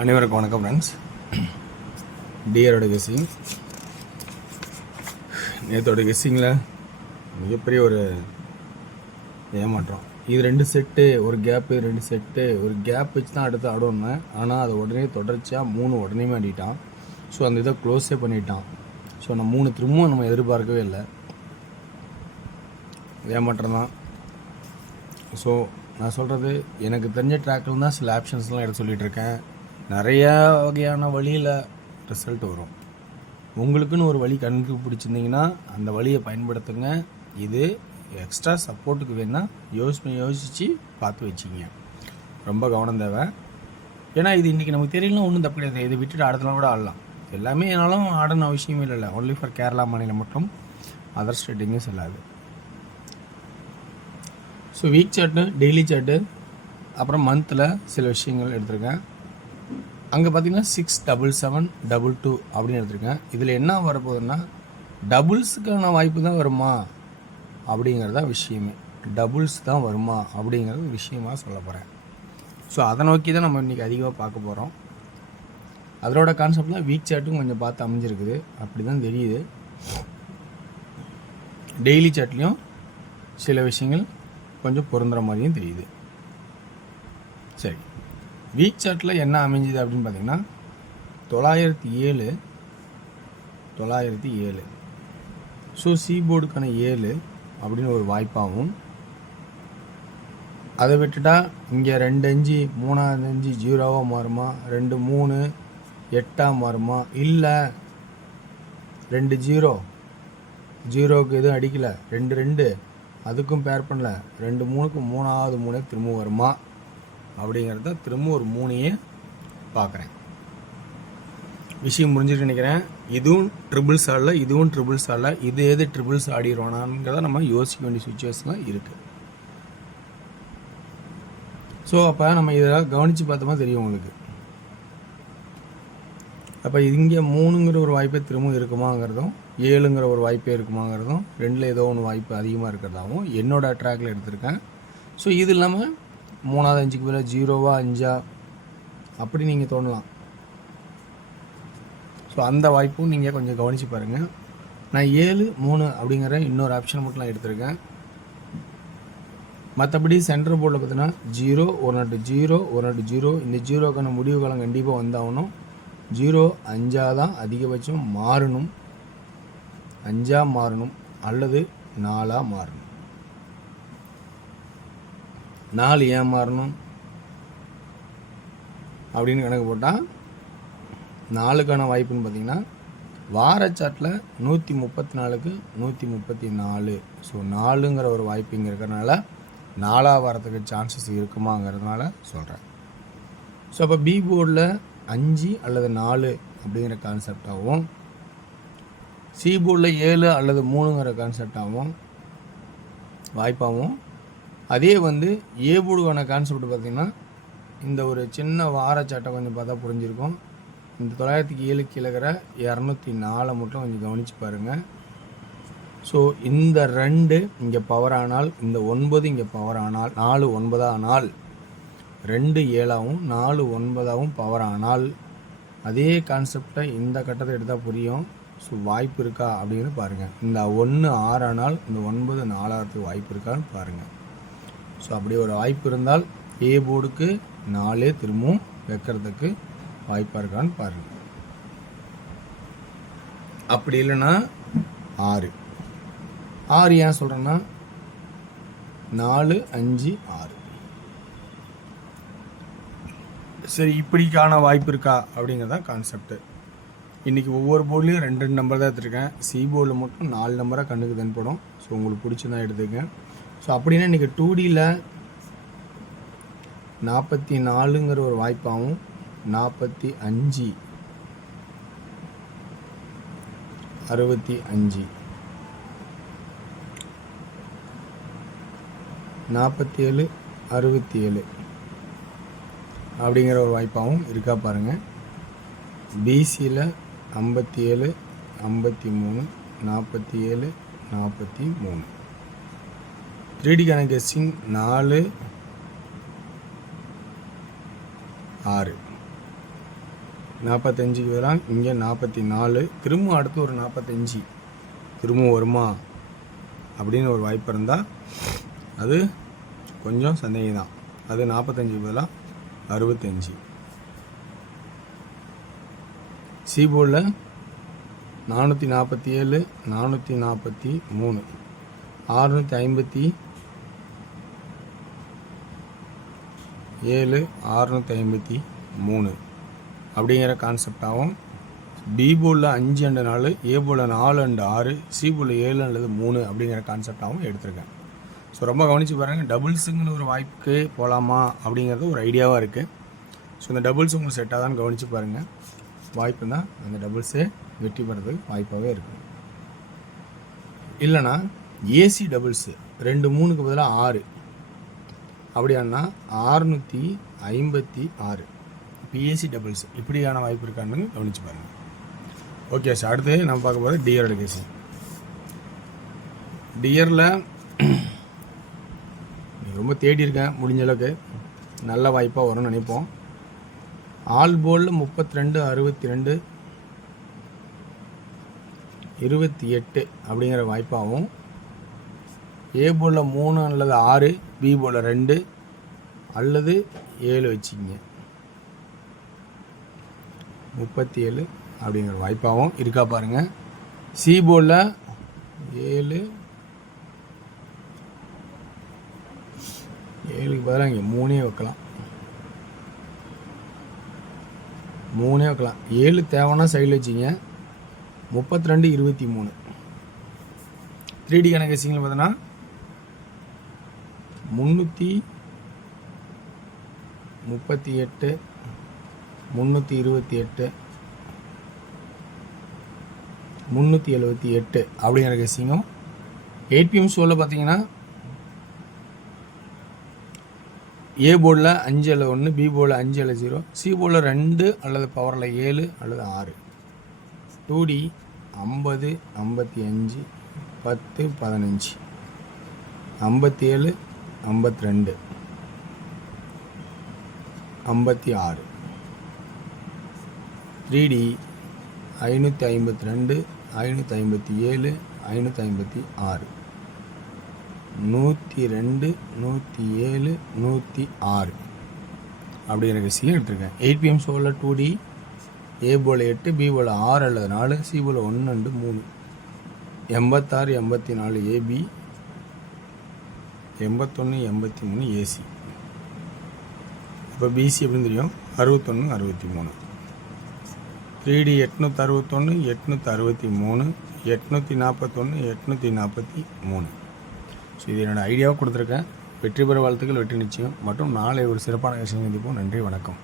அனைவருக்கும் வணக்கம் friends. டியரோட guessing. நேற்றோட கெஸ்ஸிங்கில் மிகப்பெரிய ஒரு ஏமாற்றம். இது 2 செட்டு, ஒரு கேப்பு, 2 செட்டு, ஒரு கேப் வச்சு தான் அடுத்து ஆடணுன்னேன். ஆனால் அதை உடனே தொடர்ச்சியாக 3 உடனே ஆடிட்டான். ஸோ அந்த இதை க்ளோஸே பண்ணிட்டான். ஸோ நான் 3 திரும்பவும் நம்ம எதிர்பார்க்கவே இல்லை. ஏமாற்றம் தான். ஸோ நான் சொல்கிறது, எனக்கு தெரிஞ்ச ட்ராக்கில் தான் சில ஆப்ஷன்ஸ்லாம் எடுத்து சொல்லிகிட்ருக்கேன். நிறையா வகையான வழியில் ரிசல்ட் வரும். உங்களுக்குன்னு ஒரு வழி கணக்கு பிடிச்சிருந்தீங்கன்னா அந்த வழியை பயன்படுத்துங்க. இது எக்ஸ்ட்ரா சப்போர்ட்டுக்கு வேணால் யோசித்து பார்த்து வச்சிங்க. ரொம்ப கவனம் தேவை. ஏன்னா இது இன்றைக்கி நமக்கு தெரியலாம், ஒன்றும் தப்பு கிடையாது. இதை விட்டுட்டு ஆடலாம் கூட ஆடலாம். எல்லாமே என்னாலும் ஆடணும் அவசியமே இல்லை. ஒன்லி ஃபார் கேரளா மாநிலம் மட்டும், அதர் ஸ்டேட்டிங்கும் செல்லாது. So week chart, daily chart, அப்புறம் மந்தில் சில விஷயங்கள் எடுத்திருக்கேன். அங்கே பார்த்தீங்கன்னா 67722 அப்படின்னு எடுத்திருக்கேன். இதில் என்ன வரப்போகுதுன்னா, டபுள்ஸுக்கான வாய்ப்பு தான் வருமா அப்படிங்கிறதா விஷயமே. டபுள்ஸ் தான் வருமா அப்படிங்கிறது விஷயமாக சொல்ல போகிறேன். ஸோ அதை நோக்கி தான் நம்ம இன்றைக்கி அதிகமாக பார்க்க போகிறோம். அதோட கான்செப்டில் வீக் சார்ட்டும் கொஞ்சம் பார்த்து அமைஞ்சிருக்குது, அப்படி தான் தெரியுது. டெய்லி சார்ட்லேயும் சில விஷயங்கள் கொஞ்சம் பொருந்துகிற மாதிரியும் தெரியுது. சரி, வீக் சார்ட்டில் என்ன அமைஞ்சுது அப்படின்னு பார்த்தீங்கன்னா 907. ஸோ சி போர்டுக்கான 7 அப்படின்னு ஒரு வாய்ப்பாகவும், அதை விட்டுட்டா இங்கே 2-5 3-5 0வாக மாறுமா, 2-3 8ஆக மாறுமா, இல்லை 2-0 0க்கு எதுவும் அடிக்கலை, 2-2 அதுக்கும் பேர் பண்ணல, 2-3க்கு 3வது 3 திரும்ப வருமா அப்படிங்கிறத திரும்ப ஒரு 3 பார்க்குறேன். விஷயம் முடிஞ்சுட்டு நினைக்கிறேன். இதுவும் ட்ரிபிள்ஸ் ஆடல, இதுவும் ட்ரிபிள்ஸ் ஆடல. இது எது ட்ரிபிள்ஸ் ஆடிடுவானாங்கிறத நம்ம யோசிக்க வேண்டிய சுச்சுவேஷன்லாம் இருக்குது. ஸோ அப்போ நம்ம இதெல்லாம் கவனித்து பார்த்தோமா தெரியும் உங்களுக்கு. அப்போ இங்கே 3ங்கிற ஒரு வாய்ப்பே திரும்ப இருக்குமாங்கிறதும், 7ங்கிற ஒரு வாய்ப்பே இருக்குமாங்கிறதும், 2ல் ஏதோ ஒன்று வாய்ப்பு அதிகமாக இருக்கிறதாகவும் என்னோட ட்ராக்கில் எடுத்திருக்கேன். ஸோ இது இல்லாமல் 3வது 5க்கு மேலே 0வா 5ஆ அப்படி நீங்கள் தோணலாம். ஸோ அந்த வாய்ப்பும் நீங்கள் கொஞ்சம் கவனித்து பாருங்கள். நான் 7-3 அப்படிங்கிற இன்னொரு ஆப்ஷன் மட்டும் நான் எடுத்திருக்கேன். மற்றபடி சென்டர் போர்டில் பார்த்தீங்கன்னா 0 ஒரு நாட்டு 0 ஒரு நாட்டு 0. இந்த 0க்கான முடிவு காலம் கண்டிப்பாக வந்தாகணும். 0 5ஆக தான் அதிகபட்சம் மாறணும், 5ஆக மாறணும் அல்லது 4ஆக மாறணும். 4 ஏன் மாறணும் அப்படின்னு கணக்கு போட்டால் 4க்கான வாய்ப்புன்னு பார்த்தீங்கன்னா வாரச்சாட்டில் 134க்கு 134. ஸோ 4ங்கிற ஒரு வாய்ப்பு இங்கே இருக்கிறனால 4ஆக வரத்துக்கு சான்சஸ் இருக்குமாங்கிறதுனால சொல்கிறேன். ஸோ அப்போ பி போர்டில் 5 அல்லது 4 அப்படிங்கிற கான்செப்டாகவும், சி போர்டில் 7 அல்லது 3ங்கிற கான்செப்டாகவும் வாய்ப்பாகவும், அதே ஏ போர்டுக்கான கான்செப்ட் பார்த்திங்கன்னா இந்த ஒரு சின்ன வாரச்சாட்டை கொஞ்சம் பார்த்தா புரிஞ்சிருக்கும். இந்த 907 கீழே இருக்கிற 204 மட்டும் கொஞ்சம் கவனித்து பாருங்கள். ஸோ இந்த 2 இங்கே பவர் ஆனால், இந்த 9 இங்கே பவர் ஆனால், 4 9 ஆனால், 2 7ஆகவும் 4 9ஆகவும் பவர் ஆனால், அதே கான்செப்டை இந்த கட்டத்தை எடுத்தால் புரியும். ஸோ வாய்ப்பு இருக்கா அப்படின்னு பாருங்கள். இந்த 1 6 ஆனால் இந்த 9 4ஆகிறதுக்கு வாய்ப்பு இருக்கான்னு பாருங்கள். ஸோ அப்படி ஒரு வாய்ப்பு இருந்தால் ஏ போர்டுக்கு 4 திரும்பவும் வைக்கிறதுக்கு வாய்ப்பாக இருக்கான்னு பாருங்கள். அப்படி இல்லைன்னா 6 ஏன் சொல்கிறேன்னா 4 5 6. சரி, இப்படிக்கான வாய்ப்பு இருக்கா அப்படிங்கிறதான் கான்செப்டு. இன்றைக்கி ஒவ்வொரு போர்ட்லேயும் 2 நம்பர் தான் எடுத்துருக்கேன். சி போர்டில் மட்டும் 4 நம்பராக கண்ணுக்கு தென்படும். ஸோ உங்களுக்கு பிடிச்சதான் எடுத்துக்கங்க. ஸோ அப்படின்னா இன்றைக்கி 2Dயில் 44ங்கிற ஒரு வாய்ப்பாகவும், 45 65 47 67 அப்படிங்கிற ஒரு வாய்ப்பாகவும் இருக்கா பாருங்கள். பிசியில் 57 53 47 43. 3Dக்கான கெஸ்ஸிங் 4 6. 45க்கு பதிலாக இங்கே 44, திரும்ப அடுத்து ஒரு 45 திரும்ப வருமா அப்படின்னு ஒரு வாய்ப்பு இருந்தால் அது கொஞ்சம் சந்தேகம் தான். அது 45க்கு பதிலாக 65. சி போர்டில் 447, 443, 657, 653 அப்படிங்கிற கான்செப்டாகவும், பி போர்டில் 5 அண்டு 4, ஏ போர்டில் 4 அண்டு 6, சி போர்டில் 7 அல்லது 3 அப்படிங்கிற கான்செப்டாகவும் எடுத்திருக்கேன். ஸோ ரொம்ப கவனித்து பாருங்கள். டபுள்ஸுங்கிற ஒரு வாய்ப்புக்கு போகலாமா அப்படிங்கிறது ஒரு ஐடியாவாக இருக்குது. ஸோ இந்த டபுள்ஸ் உங்களுக்கு செட்டாக தான் கவனித்து பாருங்கள். வாய்ப்பு தான் அந்த டபுள்ஸே வெற்றி பெறதுக்கு வாய்ப்பாகவே இருக்குது. இல்லைனா ஏசி டபுள்ஸு 2 3க்கு பதிலாக 6 அப்படியானா 656 பிஏசி டபுள்ஸ் இப்படியான வாய்ப்பு இருக்கான்னு கவனித்து பாருங்கள். ஓகே சார், அடுத்து நம்ம பார்க்க போகிறது டியரோட கேஸு. டியரில் ரொம்ப தேடி இருக்கேன், முடிஞ்ச அளவுக்கு நல்ல வாய்ப்பாக வரும்னு நினைப்போம். ஆல் போர்டில் 32, 62, 28 அப்படிங்கிற வாய்ப்பாகவும், ஏ போர்டில் 3 அல்லது 6, பி போர்டில் 2 அல்லது 7 வச்சுக்கிங்க 37 அப்படிங்கிற வாய்ப்பாகவும் இருக்கா பாருங்கள். சி போர்டில் 7க்கு பதிலாக இங்கே 3 வைக்கலாம். 7 தேவைன்னா சைடில் வச்சிங்க. 32, 23 3D கணக்கேசிங்கில் பார்த்தோன்னா 338, 328, 378 அப்படிங்கிற கேசிங்கும். 8 PM ஷோவில் பார்த்தீங்கன்னா ஏ போர்டில் 5 அல்லது 1, பி போர்டில் 5 அல்லது 0, சி போர்டில் 2 அல்லது பவரில் 7 அல்லது 6. 2D 50, 55, 10, 15, 57, 52, 56. 3D 552, 557, 556, 102, 107, 106 அப்படிங்கிற விஷயம் எடுத்திருக்கேன். 8 PM ஷோவில் 2D ஏ போல் 8, பி போல் 6 அல்லது 4, C pole 1 and 3, 86, 84 AB, 81, 83 AC. இப்போ பிசி அப்படின்னு தெரியும், 61, 63. 3D 861, 863, 841, 843. ஸோ இது என்னோடய ஐடியாவாக கொடுத்துருக்கேன். வெற்றி பெற வாழ்த்துக்கள், வெற்றி நிச்சயம். மற்றும் நாளை ஒரு சிறப்பான விஷயம் சந்திப்போம். நன்றி, வணக்கம்.